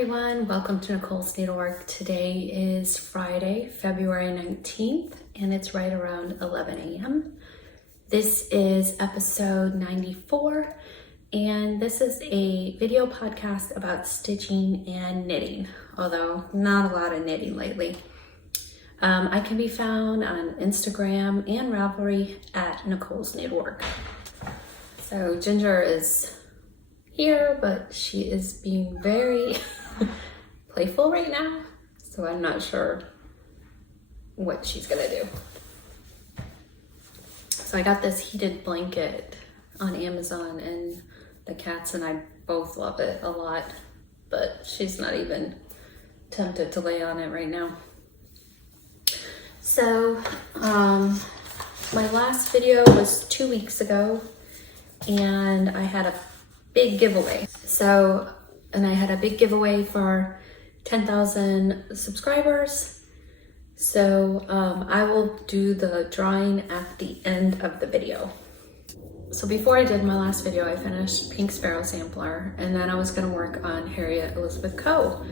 everyone, welcome to Nicole's Needlework. Today is Friday, February 19th, and it's right around 11 a.m. This is episode 94, and this is a video podcast about stitching and knitting, although not a lot of knitting lately. I can be found on Instagram and Ravelry at Nicole's Needlework. So Ginger is here, but she is being very playful right now, so I'm not sure what she's gonna do. So I got this heated blanket on Amazon, and the cats and I both love it a lot, but she's not even tempted to lay on it right now. So my last video was 2 weeks ago, and I had a big giveaway. And I had a big giveaway for 10,000 subscribers. So I will do the drawing at the end of the video. So before I did my last video, I finished Pink Sparrow Sampler, and then I was gonna work on Harriet Elizabeth Coe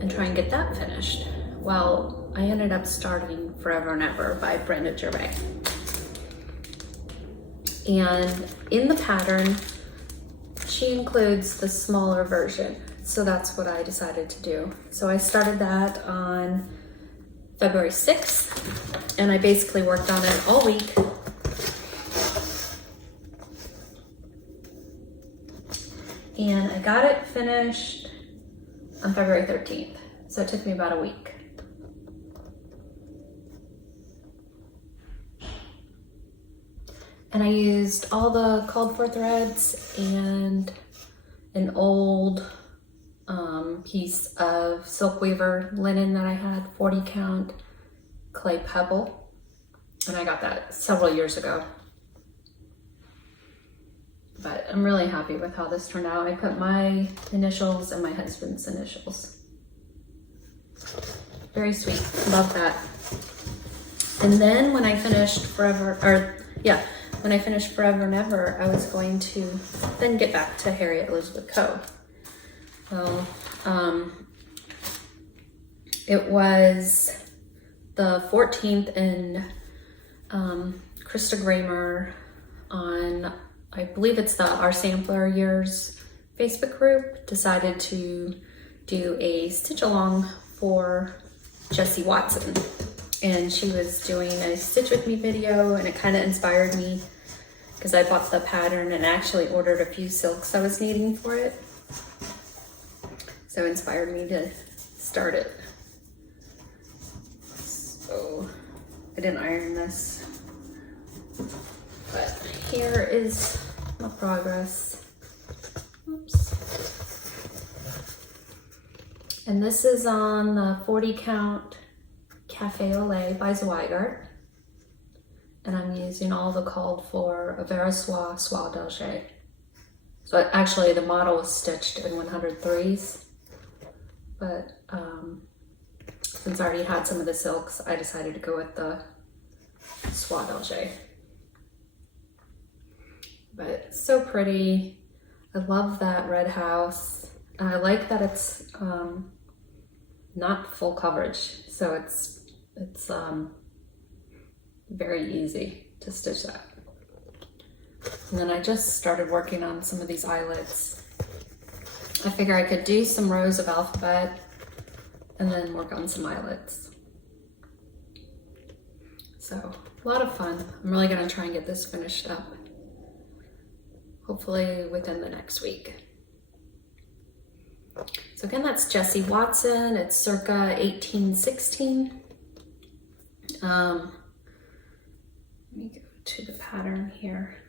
and try and get that finished. Well, I ended up starting Forever and Ever by Brenda Gervais. And in the pattern, she includes the smaller version, so that's what I decided to do. So I started that on February 6th, and I basically worked on it all week. And I got it finished on February 13th, so it took me about a week. And I used all the called for threads and an old piece of silk weaver linen that I had, 40 count clay pebble. And I got that several years ago. But I'm really happy with how this turned out. I put my initials and my husband's initials. Very sweet, love that. And then when I finished when I finished Forever and Ever, I was going to then get back to Harriet Elizabeth Coe. Well, it was the 14th, and Krista Gramer on, I believe it's the Our Sampler Years Facebook group, decided to do a stitch along for Jessie Watson. And she was doing a stitch with me video, and it kind of inspired me because I bought the pattern and actually ordered a few silks I was needing for it. So it inspired me to start it. So I didn't iron this, but here is my progress. Oops. And this is on the 40 count Cafe au Lait by Zweigart, and I'm using all the called for Avera Soie d'Alger. So actually the model was stitched in 103s, but since I already had some of the silks, I decided to go with the Soie d'Alger. But it's so pretty. I love that red house, and I like that it's not full coverage, so it's very easy to stitch that. And then I just started working on some of these eyelets. I figure I could do some rows of alphabet and then work on some eyelets. So a lot of fun. I'm really gonna try and get this finished up, hopefully within the next week. So again, that's Jessie Watson. It's circa 1816. Let me go to the pattern here.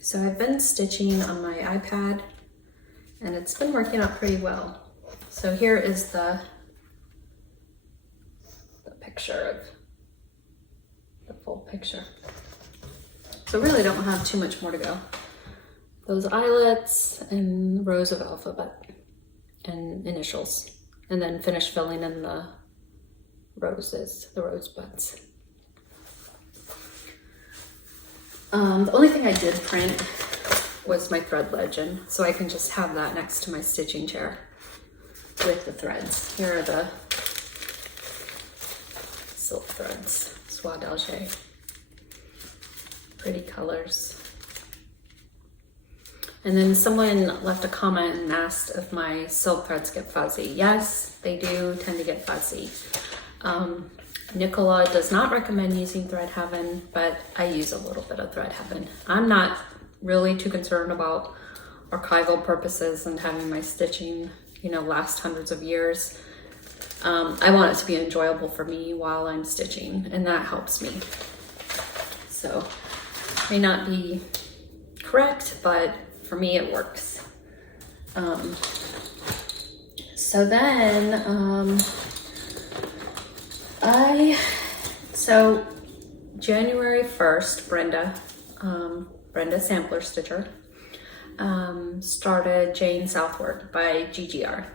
So I've been stitching on my iPad, and it's been working out pretty well. So here is the picture of the full picture. So really don't have too much more to go. Those eyelets and rows of alphabet and initials, and then finish filling in the roses, the rosebuds. The only thing I did print was my thread legend, so I can just have that next to my stitching chair with the threads. Here are the silk threads, Soie d'Alger. Pretty colors. And then someone left a comment and asked if my silk threads get fuzzy. Yes, they do tend to get fuzzy. Nicole does not recommend using Thread Heaven, but I use a little bit of Thread Heaven. I'm not really too concerned about archival purposes and having my stitching, you know, last hundreds of years. I want it to be enjoyable for me while I'm stitching, and that helps me. So, may not be correct, but for me it works. So then, so January 1st, Brenda Sampler Stitcher, started Jane Southward by GGR,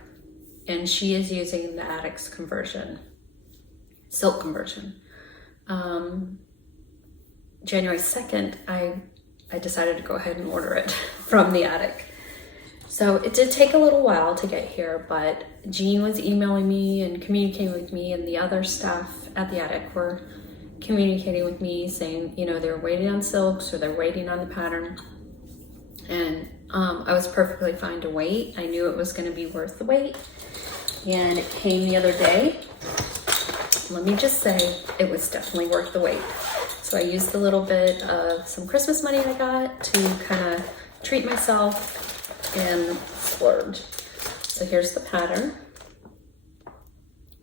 and she is using the Addicts conversion, silk conversion. January 2nd, I decided to go ahead and order it from the Attic. So it did take a little while to get here, but Jean was emailing me and communicating with me, and the other staff at the Attic were communicating with me saying, you know, they're waiting on silks or they're waiting on the pattern. And I was perfectly fine to wait. I knew it was going to be worth the wait. And it came the other day. Let me just say, it was definitely worth the wait. So I used a little bit of some Christmas money I got to kind of treat myself and splurge. So here's the pattern.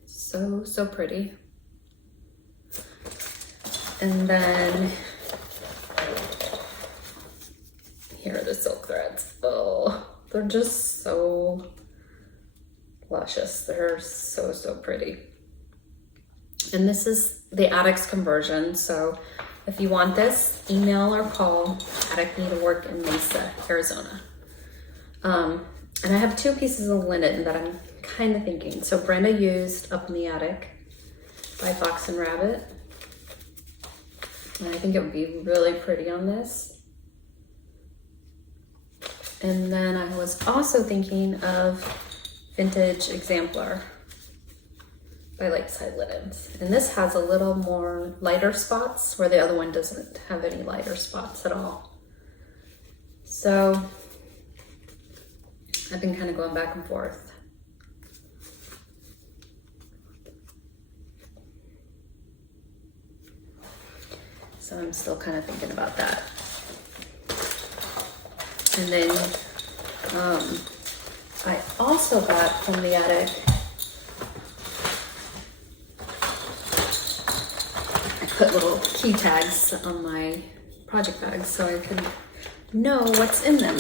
So, so pretty. And then here are the silk threads. Oh, they're just so luscious. They're so, so pretty. And this is the Addicts conversion. So if you want this, email or call Attic Needlework in Mesa, Arizona. And I have two pieces of linen that I'm kind of thinking. So Brenda used Up in the Attic by Fox and Rabbit. And I think it would be really pretty on this. And then I was also thinking of Vintage Exemplar by Lakeside Linens. And this has a little more lighter spots where the other one doesn't have any lighter spots at all. So I've been kind of going back and forth. So I'm still kind of thinking about that. And then I also got from the Attic, I put little key tags on my project bags so I can know what's in them.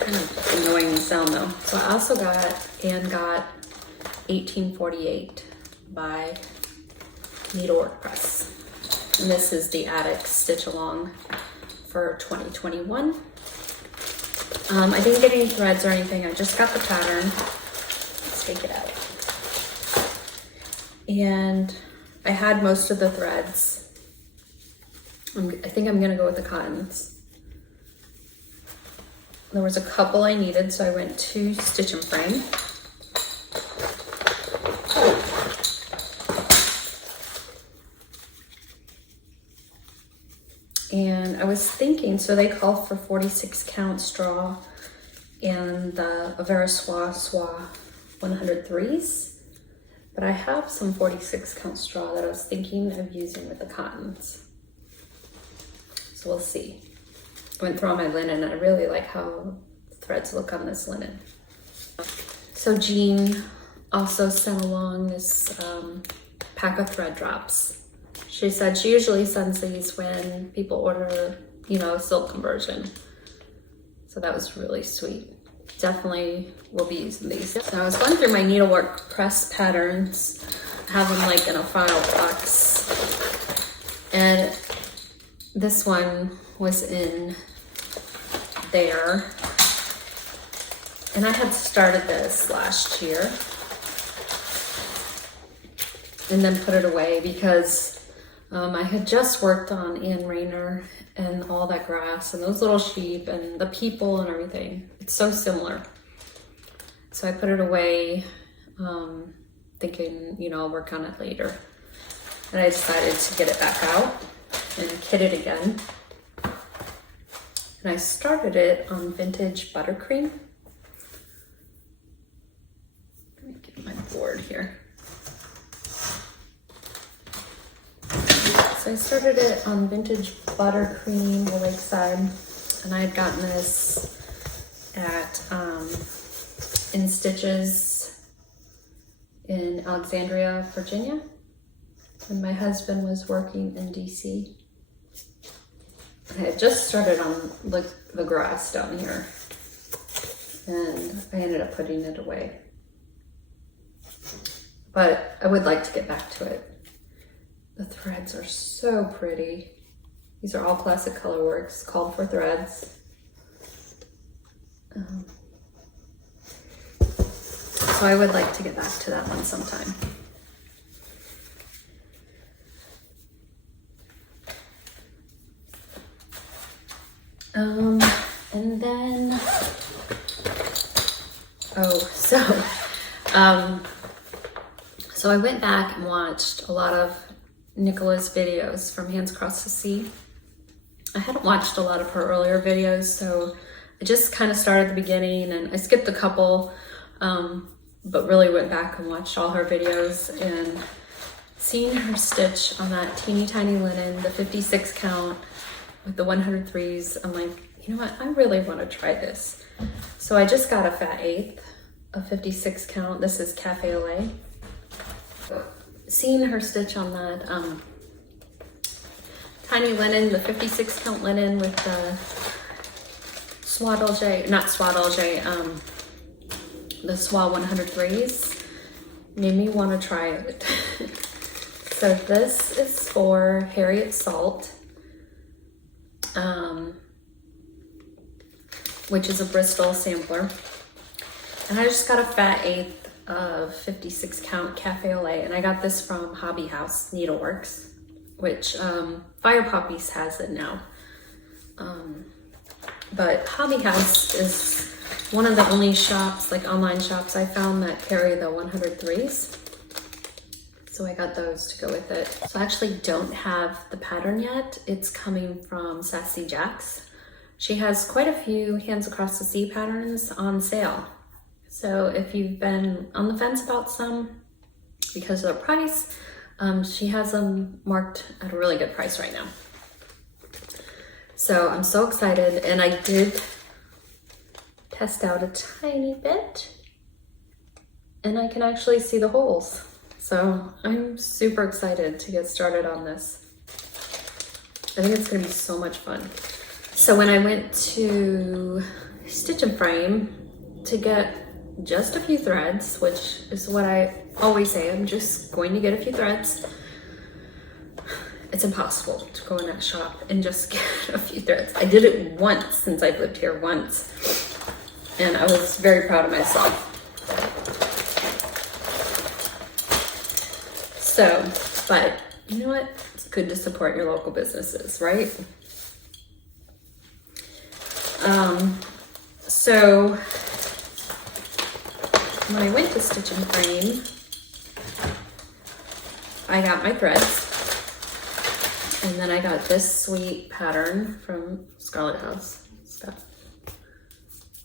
Kind of annoying sound though. So I also got 1848 by Needlework Press. And this is the Attic Stitch Along for 2021. I didn't get any threads or anything. I just got the pattern. Let's take it out. And I had most of the threads. I think I'm gonna go with the cottons. There was a couple I needed, so I went to Stitch and Frame. And I was thinking, so they call for 46 count straw and the Avera Soie 103s, but I have some 46 count straw that I was thinking of using with the cottons. So we'll see. I went through all my linen and I really like how threads look on this linen. So Jean also sent along this pack of thread drops. She said she usually sends these when people order, you know, silk conversion. So that was really sweet. Definitely will be using these. So I was going through my Needlework Press patterns. I have them like in a file box. And this one was in there. And I had started this last year. and then put it away because I had just worked on Ann Rayner and all that grass and those little sheep and the people and everything. It's so similar. So I put it away thinking, you know, I'll work on it later. And I decided to get it back out and kit it again. And I started it on vintage buttercream. Let me get my board here. So I started it on vintage buttercream, the Lakeside, and I had gotten this at In Stitches in Alexandria, Virginia, when my husband was working in DC. I had just started on the grass down here, and I ended up putting it away. But I would like to get back to it. The threads are so pretty. These are all classic color works, called for threads. So I would like to get back to that one sometime. And then, so I went back and watched a lot of Nicola's videos from Hands Across the Sea. I hadn't watched a lot of her earlier videos, so I just kind of started at the beginning and I skipped a couple, but really went back and watched all her videos, and seeing her stitch on that teeny tiny linen, the 56 count with the 103s, I'm like, you know what, I really want to try this. So I just got a fat eighth of 56 count. This is Cafe au Lait. Seeing her stitch on that tiny linen, the 56 count linen with the the Soie 103s made me want to try it. So this is for Harriet Salt, which is a Bristol sampler. And I just got a fat eighth of 56 count Cafe au Lait, and I got this from Hobby House Needleworks, which Fire Poppies has it now. But Hobby House is one of the only shops, like online shops, I found that carry the 103s. So I got those to go with it. So I actually don't have the pattern yet. It's coming from Sassy Jacks. She has quite a few Hands Across the Sea patterns on sale. So if you've been on the fence about some because of the price, she has them marked at a really good price right now. So I'm so excited, and I did test out a tiny bit and I can actually see the holes. So I'm super excited to get started on this. I think it's gonna be so much fun. So when I went to Stitch and Frame to get just a few threads, which is what I always say, I'm just going to get a few threads. It's impossible to go in that shop and just get a few threads. I did it once since I've lived here once, and I was very proud of myself. So, but you know what? It's good to support your local businesses, right? So when I went to Stitch and Frame, I got my threads, and then I got this sweet pattern from Scarlet House. It's got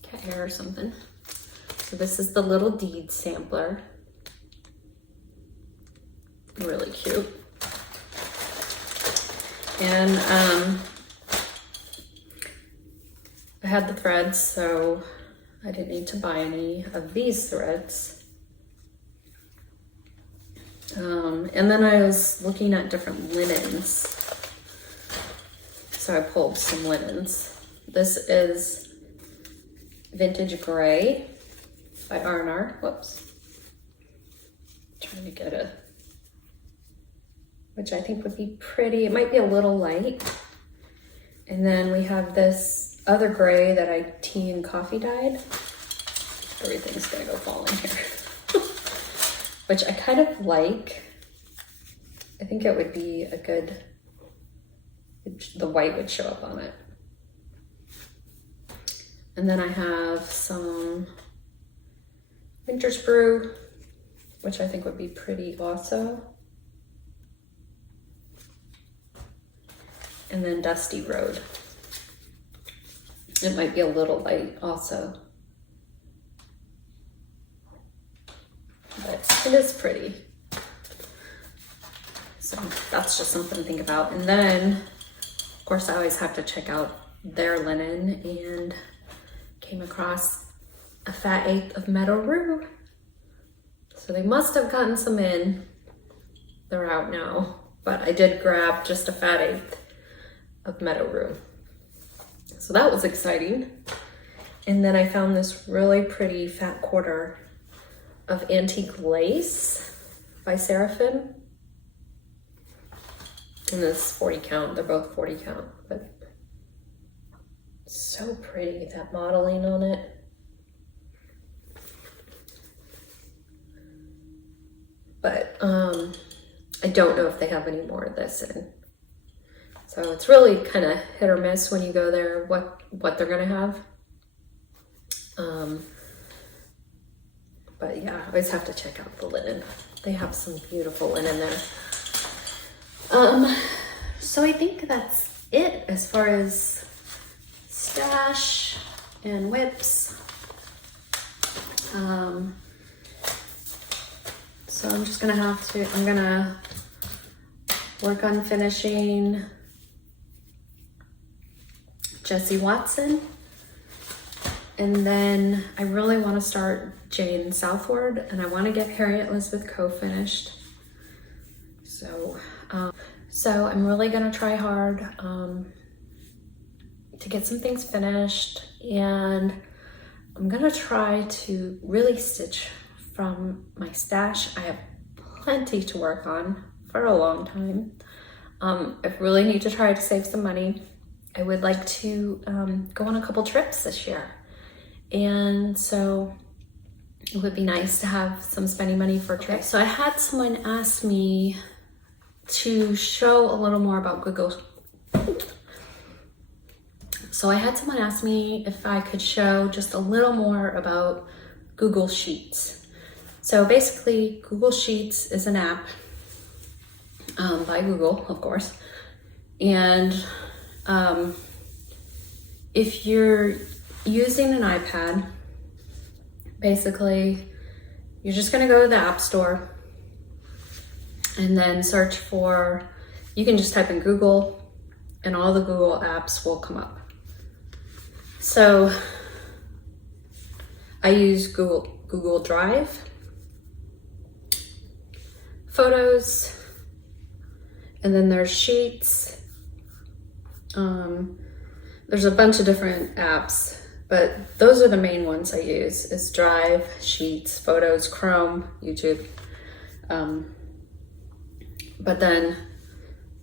cat hair or something. So this is the little deed sampler. Really cute. And I had the threads, so I didn't need to buy any of these threads. And then I was looking at different linens. So I pulled some linens. This is Vintage Gray by R&R. Whoops. Trying to get a, which I think would be pretty. It might be a little light. And then we have this other gray that I tea and coffee dyed. Everything's gonna go fall in here. Which I kind of like. I think it would be a good, the white would show up on it. And then I have some Winter's Brew, which I think would be pretty also. And then Dusty Road. It might be a little light also, but it is pretty. So that's just something to think about. And then, of course, I always have to check out their linen, and came across a fat eighth of Meadow Rue. So they must have gotten some in. They're out now, but I did grab just a fat eighth of Meadow Rue. So that was exciting. And then I found this really pretty fat quarter of Antique Lace by Seraphim. And this 40 count, they're both 40 count, but so pretty, that modeling on it. But I don't know if they have any more of this in. So it's really kind of hit or miss when you go there, what they're gonna have. But yeah, I always have to check out the linen. They have some beautiful linen there. So I think that's it as far as stash and WIPs. So I'm just gonna I'm gonna work on finishing Jessie Watson. And then I really want to start Jane Southward, and I want to get Harriet Elizabeth Coe finished. So I'm really going to try hard to get some things finished, and I'm going to try to really stitch from my stash. I have plenty to work on for a long time. I really need to try to save some money. I would like to go on a couple trips this year. And so it would be nice to have some spending money for trips. Okay, so I had someone ask me to show a little more about Google. So I had someone ask me if I could show just a little more about Google Sheets. So basically, Google Sheets is an app by Google, of course. And if you're using an iPad, basically, you're just gonna go to the App Store and then search for, you can just type in Google and all the Google apps will come up. So I use Google Drive, Photos, and then there's Sheets. There's a bunch of different apps, but those are the main ones I use, is Drive, Sheets, Photos, Chrome, YouTube.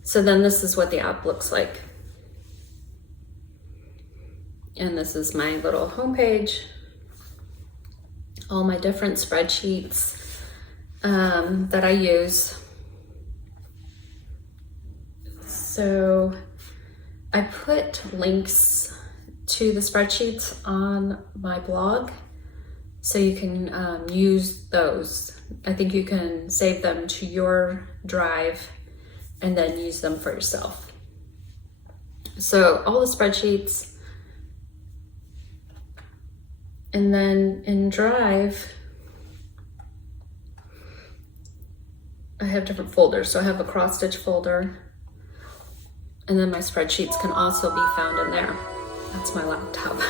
So then this is what the app looks like. And this is my little homepage, all my different spreadsheets that I use. So I put links to the spreadsheets on my blog, so you can use those. I think you can save them to your drive and then use them for yourself. So all the spreadsheets, and then in Drive, I have different folders. So I have a cross stitch folder, and then my spreadsheets can also be found in there. That's my laptop.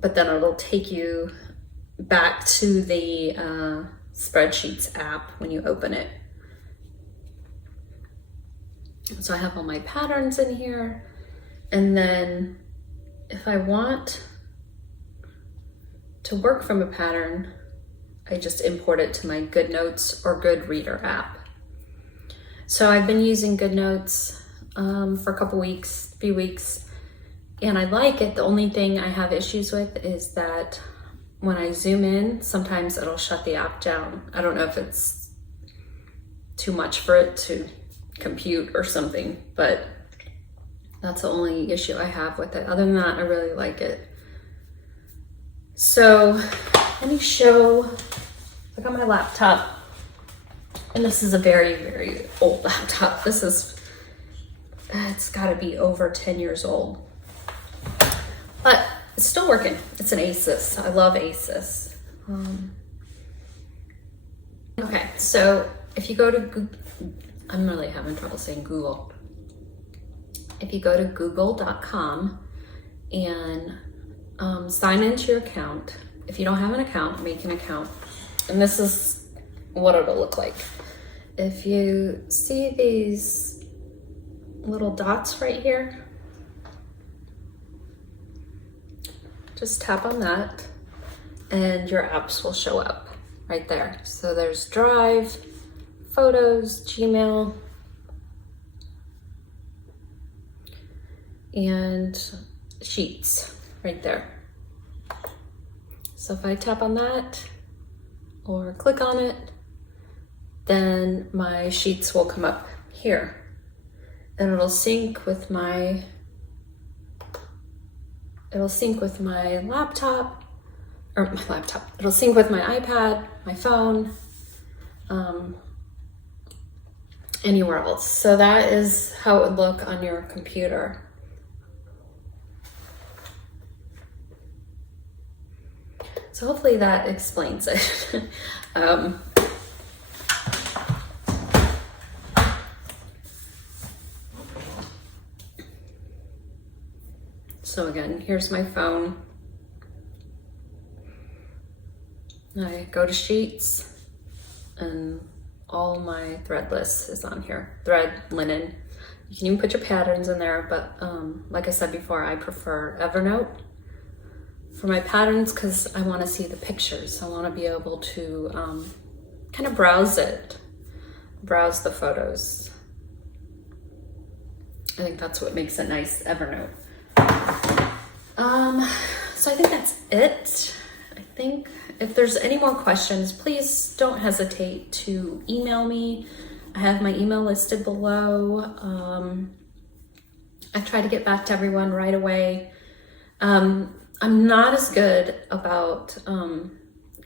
But then it'll take you back to the spreadsheets app when you open it. So I have all my patterns in here. And then if I want to work from a pattern, I just import it to my GoodNotes or Goodreader app. So I've been using GoodNotes for a few weeks, and I like it. The only thing I have issues with is that when I zoom in, sometimes it'll shut the app down. I don't know if it's too much for it to compute or something, but that's the only issue I have with it. Other than that, I really like it. So let me show, look on my laptop. And this is a very, very old laptop. This is, it's gotta be over 10 years old. But it's still working. It's an Asus. I love Asus. Okay, so if you go to Google, I'm really having trouble saying Google. If you go to google.com and sign into your account. If you don't have an account, make an account. And this is what it'll look like. If you see these little dots right here, just tap on that and your apps will show up right there. So there's Drive, Photos, Gmail, and Sheets right there. So if I tap on that or click on it, then my Sheets will come up here and it'll sync with my laptop, or my laptop. It'll sync with my iPad, my phone, anywhere else. So that is how it would look on your computer. So hopefully that explains it. So again, here's my phone. I go to Sheets and all my thread lists is on here. Thread, linen. You can even put your patterns in there, but like I said before, I prefer Evernote for my patterns because I want to see the pictures. I want to be able to kind of browse the photos. I think that's what makes a nice Evernote. So I think that's it. I think if there's any more questions, please don't hesitate to email me. I have my email listed below. I try to get back to everyone right away. I'm not as good about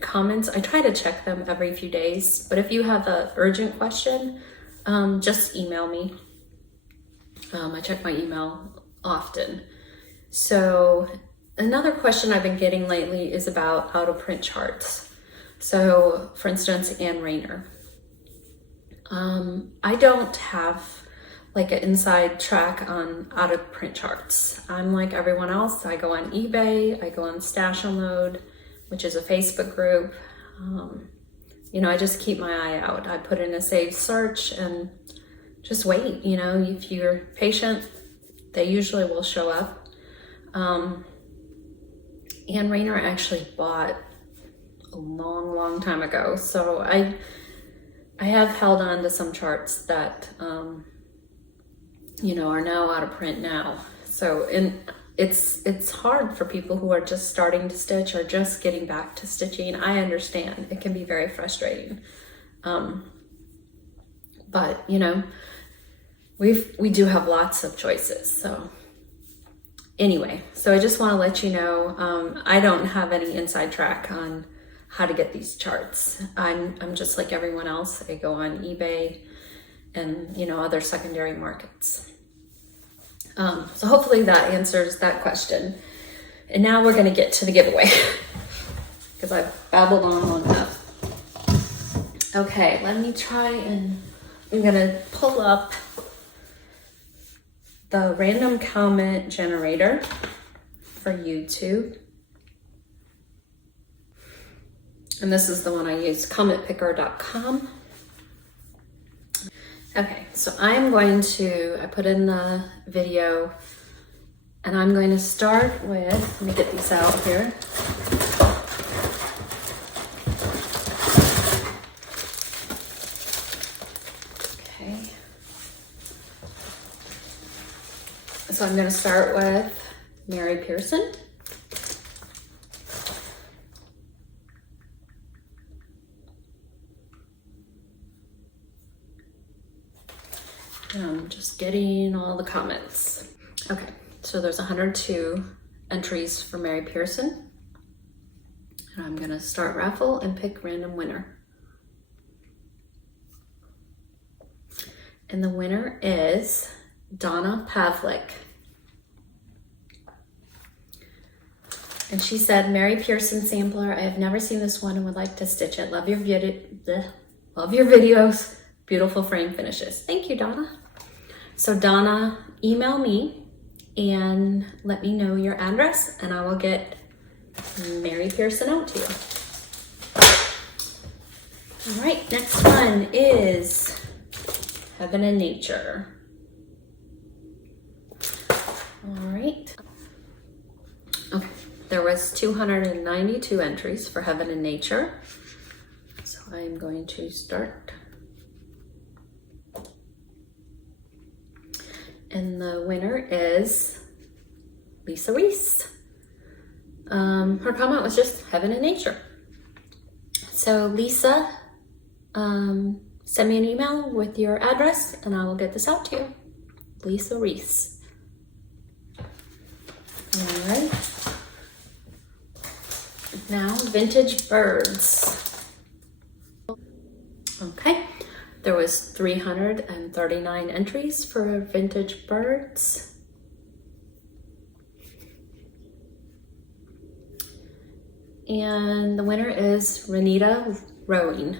comments. I try to check them every few days, but if you have an urgent question, just email me. I check my email often. So another question I've been getting lately is about how to print charts. So for instance, Ann Rayner. I don't have like an inside track on how to print charts. I'm like everyone else. I go on eBay, I go on Stash Unload, which is a Facebook group. You know, I just keep my eye out. I put in a saved search and just wait. You know, if you're patient, they usually will show up. Ann Rayner actually bought a long time ago. So I have held on to some charts that, you know, are now out of print now. So it's hard for people who are just starting to stitch or just getting back to stitching. I understand it can be very frustrating. But you know, we do have lots of choices. So anyway, so I just want to let you know, I don't have any inside track on how to get these charts. I'm just like everyone else. I go on eBay and, you know, other secondary markets. So hopefully that answers that question. And now we're going to get to the giveaway because I've babbled on long enough. Okay, let me try and I'm going to pull up the random comment generator for YouTube. And this is the one I use, commentpicker.com. Okay, so I put in the video and I'm going to start with, let me get these out here. Okay. So I'm going to start with Mary Pearson. I'm just getting all the comments. Okay, so there's 102 entries for Mary Pearson. And I'm gonna start raffle and pick random winner. And the winner is Donna Pavlik. And she said, Mary Pearson sampler. I have never seen this one and would like to stitch it. Love your videos. Beautiful frame finishes. Thank you, Donna. So Donna, email me and let me know your address and I will get Mary Pearson out to you. All right, next one is Heaven and Nature. All right. Okay, there was 292 entries for Heaven and Nature. So I'm going to start. And the winner is Lisa Reese. Her comment was just Heaven and Nature. So Lisa, send me an email with your address and I will get this out to you. Lisa Reese. All right. Now, vintage birds. Okay. There was 339 entries for vintage birds. And the winner is Renita Rowing.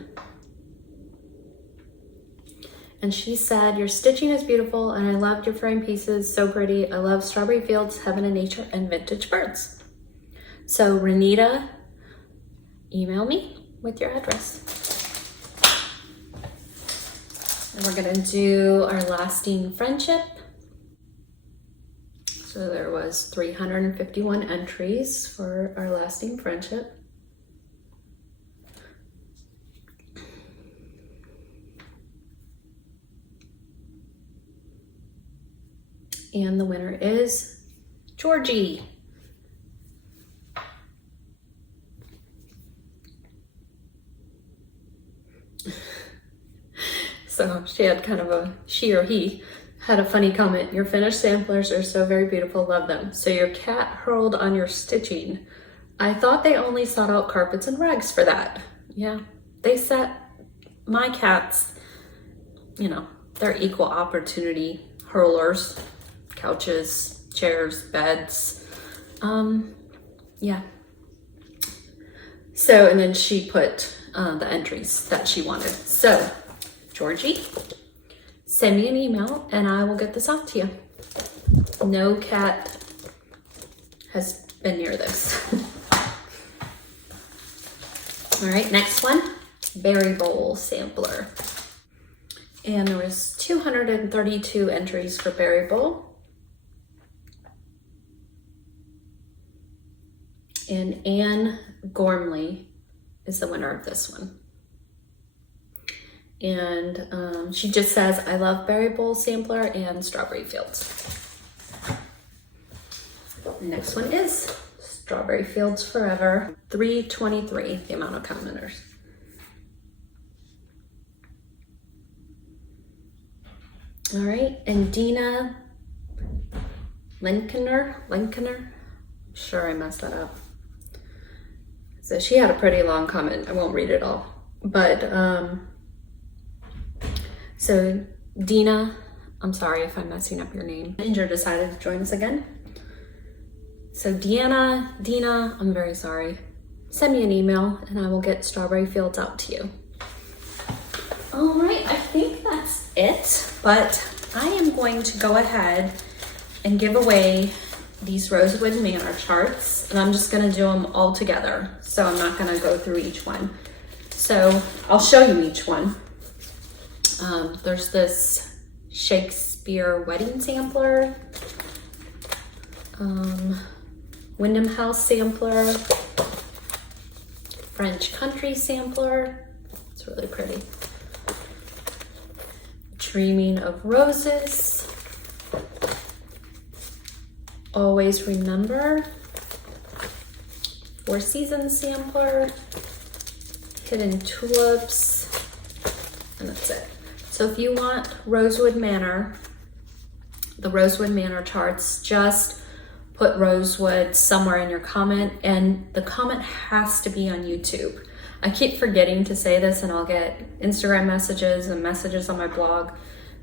And she said, your stitching is beautiful and I loved your frame pieces, so pretty. I love Strawberry Fields, Heaven and Nature, and vintage birds. So Renita, email me with your address. And we're gonna do our lasting friendship. So there was 351 entries for our lasting friendship. And the winner is Georgie. So she had kind of a, she or he had a funny comment. Your finished samplers are so very beautiful, love them. So your cat hurled on your stitching. I thought they only sought out carpets and rugs for that. Yeah, they set my cats, you know, they're equal opportunity hurlers, couches, chairs, beds. Yeah. So, and then she put the entries that she wanted. So, Georgie, send me an email and I will get this out to you. No cat has been near this. All right, next one, Berry Bowl Sampler. And there was 232 entries for Berry Bowl. And Anne Gormley is the winner of this one. And she just says, I love Berry Bowl Sampler and Strawberry Fields. The next one is Strawberry Fields Forever, 323, the amount of commenters. All right, and Dina Linkener, sure I messed that up. So she had a pretty long comment. I won't read it all, but so Dina, I'm sorry if I'm messing up your name. Ginger decided to join us again. So Dina, I'm very sorry. Send me an email and I will get Strawberry Fields out to you. All right, I think that's it, but I am going to go ahead and give away these Rosewood Manor charts, and I'm just gonna do them all together. So I'm not gonna go through each one. So I'll show you each one. There's this Shakespeare Wedding Sampler, Wyndham House Sampler, French Country Sampler, it's really pretty. Dreaming of Roses, Always Remember, Four Seasons Sampler, Hidden Tulips, and that's it. So if you want Rosewood Manor, the Rosewood Manor charts, just put Rosewood somewhere in your comment, and the comment has to be on YouTube. I keep forgetting to say this, and I'll get Instagram messages and messages on my blog,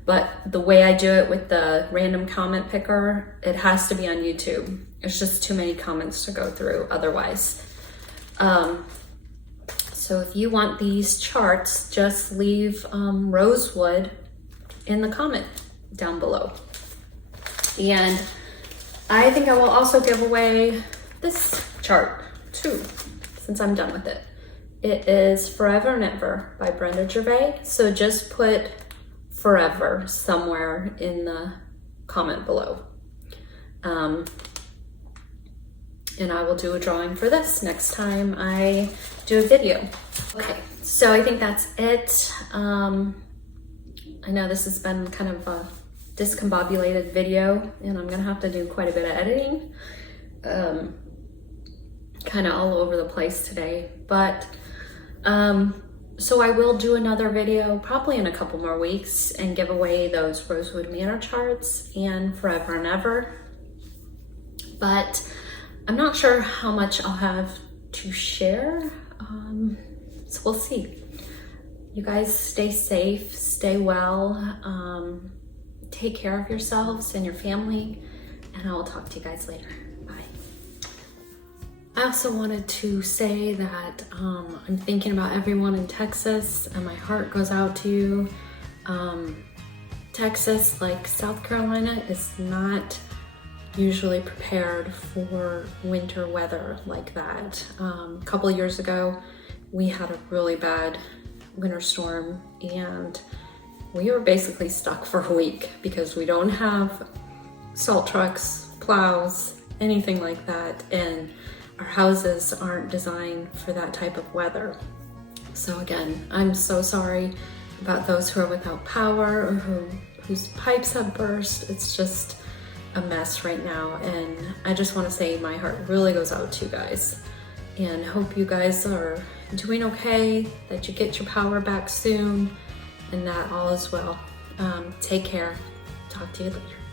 but the way I do it with the random comment picker, it has to be on YouTube. There's just too many comments to go through otherwise. So if you want these charts, just leave Rosewood in the comment down below. And I think I will also give away this chart too, since I'm done with it. It is Forever and Ever by Brenda Gervais. So just put Forever somewhere in the comment below. And I will do a drawing for this next time I do a video. Okay, so I think that's it. I know this has been kind of a discombobulated video, and I'm gonna have to do quite a bit of editing. Kind of all over the place today, but so I will do another video probably in a couple more weeks and give away those Rosewood Manor charts and Forever and Ever. But I'm not sure how much I'll have to share, so we'll see. You guys stay safe, stay well, take care of yourselves and your family, and I will talk to you guys later. Bye. I also wanted to say that I'm thinking about everyone in Texas, and my heart goes out to you. Texas, like South Carolina, is not usually prepared for winter weather like that. A couple of years ago, we had a really bad winter storm, and we were basically stuck for a week because we don't have salt trucks, plows, anything like that, and our houses aren't designed for that type of weather. So again, I'm so sorry about those who are without power or whose pipes have burst. It's just a mess right now, and I just want to say my heart really goes out to you guys, and hope you guys are doing okay, that you get your power back soon, and that all is well. Take care. Talk to you later.